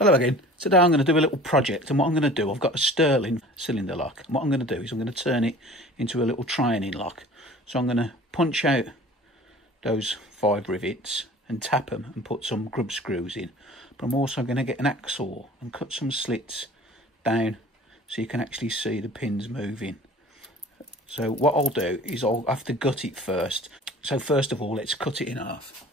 Hello again. Today I'm going to do a little project, and what I'm going to do, I've got a Sterling cylinder lock, and what I'm going to do is I'm going to turn it into a little training lock. So I'm going to punch out those 5 rivets and tap them and put some grub screws in. But I'm also going to get an hacksaw and cut some slits down so you can actually see the pins moving. So what I'll do is I'll have to gut it first. So first of all, let's cut it in half.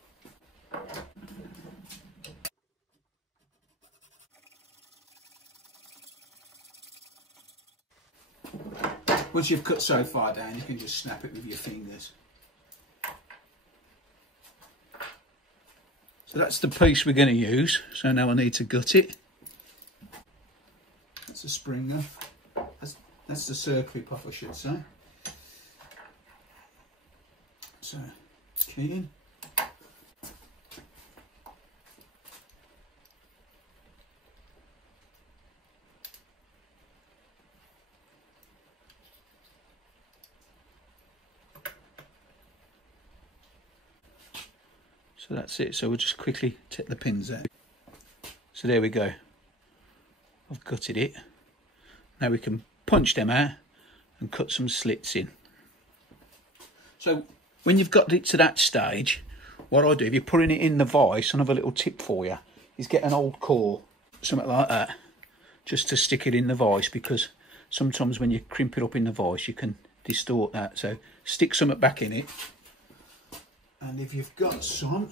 Once you've cut so far down, you can just snap it with your fingers. So that's the piece we're going to use. So now I need to gut it. That's a springer. That's the circular puff, I should say. So, key in. So that's it. So we'll just quickly take the pins out. So there we go. I've gutted it. Now we can punch them out and cut some slits in. So when you've got it to that stage, what I do, if you're putting it in the vise, another little tip for you is get an old core, something like that, just to stick it in the vise, because sometimes when you crimp it up in the vise, you can distort that. So stick something back in it. And if you've got some,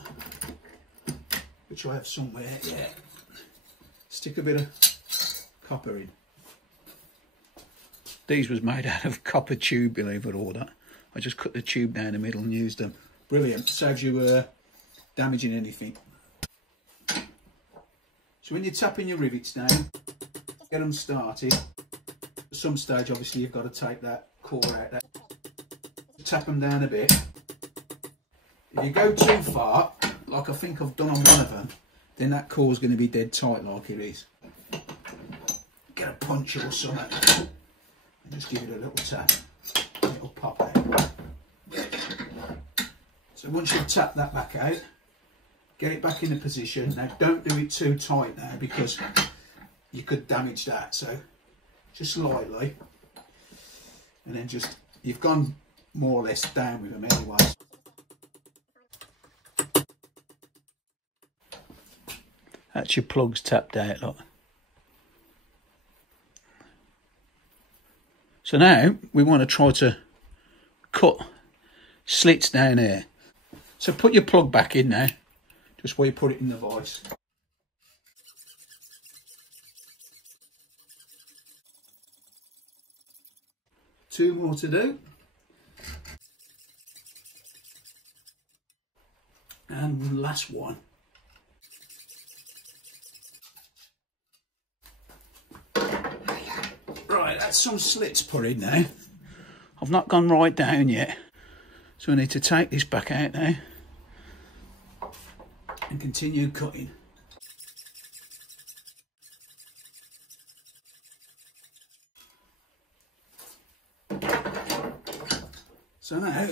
which I have somewhere, yeah, stick a bit of copper in. These was made out of copper tube, believe it or not. I just cut the tube down the middle and used them. Brilliant, saves you damaging anything. So when you're tapping your rivets down, get them started. At some stage, obviously, you've got to take that core out there. Tap them down a bit. If you go too far, like I think I've done on one of them, then that core is going to be dead tight like it is. Get a punch or something and just give it a little tap. It'll pop out. So once you've tapped that back out, get it back in the position. Now don't do it too tight now, because you could damage that. So just lightly, and then just, you've gone more or less down with them anyway. That's your plugs tapped out, look. So now we want to try to cut slits down here. So put your plug back in now, just where you put it in the vise. Two more to do. And the last one. Right, that's some slits put in now. I've not gone right down yet, so I need to take this back out now and continue cutting. So now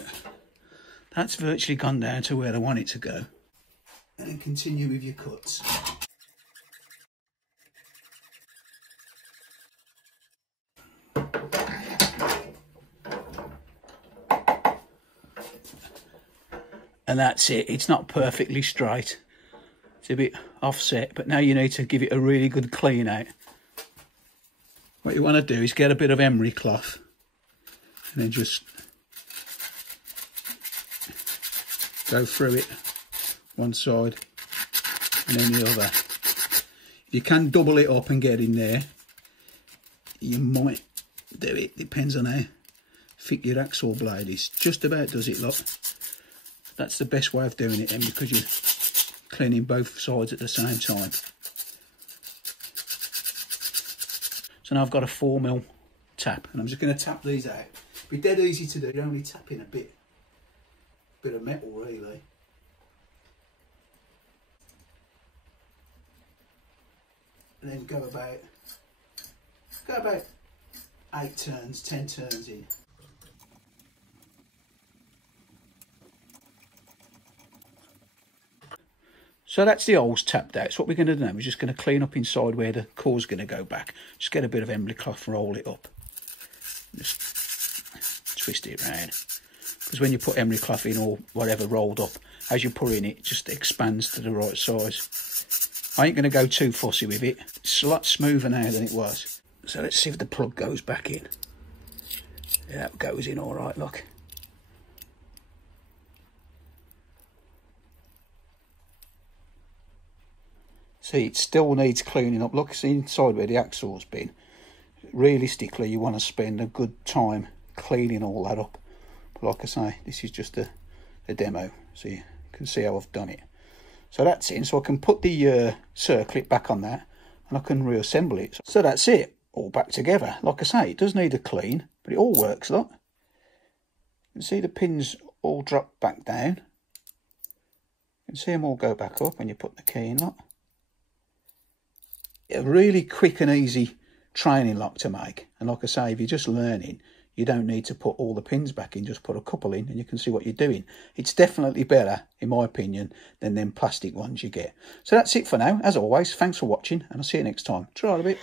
that's virtually gone down to where I want it to go, and then continue with your cuts. And that's it. It's not perfectly straight. It's a bit offset, but now you need to give it a really good clean out. What you want to do is get a bit of emery cloth and then just go through it, one side and then the other. If you can double it up and get in there, you might do it. Depends on how thick your hacksaw blade is. Just about does it, look. That's the best way of doing it then, because you're cleaning both sides at the same time. So now I've got a 4mm tap, and I'm just going to tap these out. It'll be dead easy to do. You're only tapping a bit of metal really. And then go about 8 turns, 10 turns in. So that's the holes tapped out. So what we're going to do now, we're just going to clean up inside where the core's going to go back. Just get a bit of emery cloth, roll it up. Just twist it around. Because when you put emery cloth in or whatever rolled up, as you put in it just expands to the right size. I ain't going to go too fussy with it. It's a lot smoother now than it was. So let's see if the plug goes back in. Yeah, that goes in all right, look. See, it still needs cleaning up. Look, see inside where the axle's been. Realistically, you want to spend a good time cleaning all that up. But like I say, this is just a demo, so you can see how I've done it. So that's in, so I can put the circlip back on that, and I can reassemble it. So that's it, all back together. Like I say, it does need a clean, but it all works, look. You can see the pins all drop back down. You can see them all go back up when you put the key in, look. A really quick and easy training lock to make, and like I say, if you're just learning, you don't need to put all the pins back in, just put a couple in and you can see what you're doing. It's definitely better, in my opinion, than them plastic ones you get. So that's it for now. As always, thanks for watching, and I'll see you next time. Try it a bit.